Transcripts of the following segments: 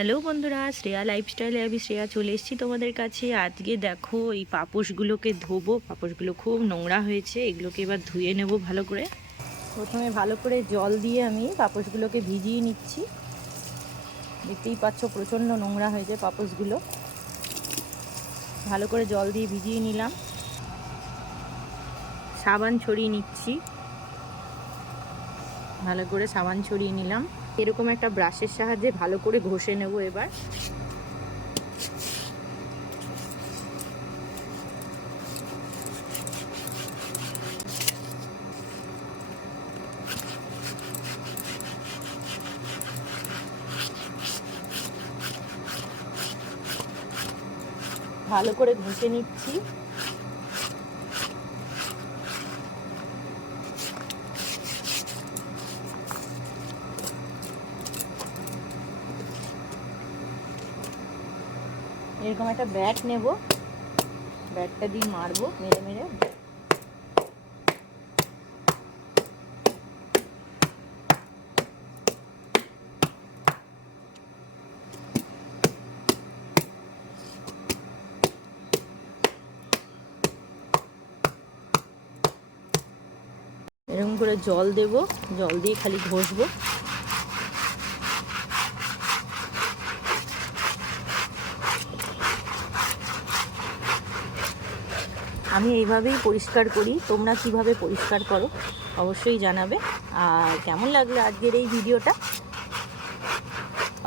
Hello বন্ধুরা, শ্রেয়া লাইফস্টাইলে আমি শ্রেয়া চলে এসেছি তোমাদের কাছে। আজকে দেখো এই পাপোশগুলোকে ধোবো। পাপোশগুলো খুব নোংরা হয়েছে, এগুলোকে এবার ধুয়ে নেব ভালো করে। প্রথমে ভালো করে জল দিয়ে আমি পাপোশগুলোকে ভিজিয়ে নিচ্ছি। দেখতেই পাচ্ছ প্রচণ্ড নোংরা হয়েছে পাপোশগুলো। ভালো করে জল দিয়ে ভিজিয়ে নিলাম। সাবান ছড়িয়ে নিচ্ছি, ভালো করে সাবান ছড়িয়ে নিলাম। এরকম একটা ব্রাশের সাহায্যে ভালো করে ঘষে নেব এবার। ভালো করে ঘষে নিচ্ছি। এরকম একটা ব্যাট নেব, ব্যাটটা দিয়ে মারবো মেরে মেরে। এরকম করে জল দেব, জল দিয়ে খালি ঘষবো। আমি এইভাবেই পরিষ্কার করি, তোমরা কিভাবে পরিষ্কার করো অবশ্যই জানাবে। আর কেমন লাগলো আজকের এই ভিডিওটা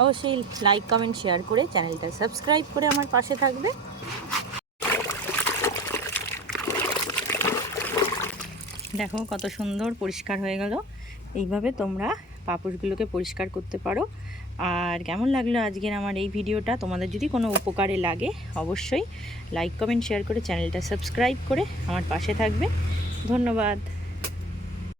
অবশ্যই লাইক কমেন্ট শেয়ার করে চ্যানেলটা সাবস্ক্রাইব করে আমার পাশে থাকবে। দেখো কত সুন্দর পরিষ্কার হয়ে গেল। এইভাবে তোমরা পাপোশগুলোকে পরিষ্কার করতে পারো। আর কেমন লাগলো আজকের আমার এই ভিডিওটা, তোমাদের যদি কোনো উপকারে লাগে অবশ্যই লাইক কমেন্ট শেয়ার করে চ্যানেলটা সাবস্ক্রাইব করে আমার পাশে থাকবে। ধন্যবাদ।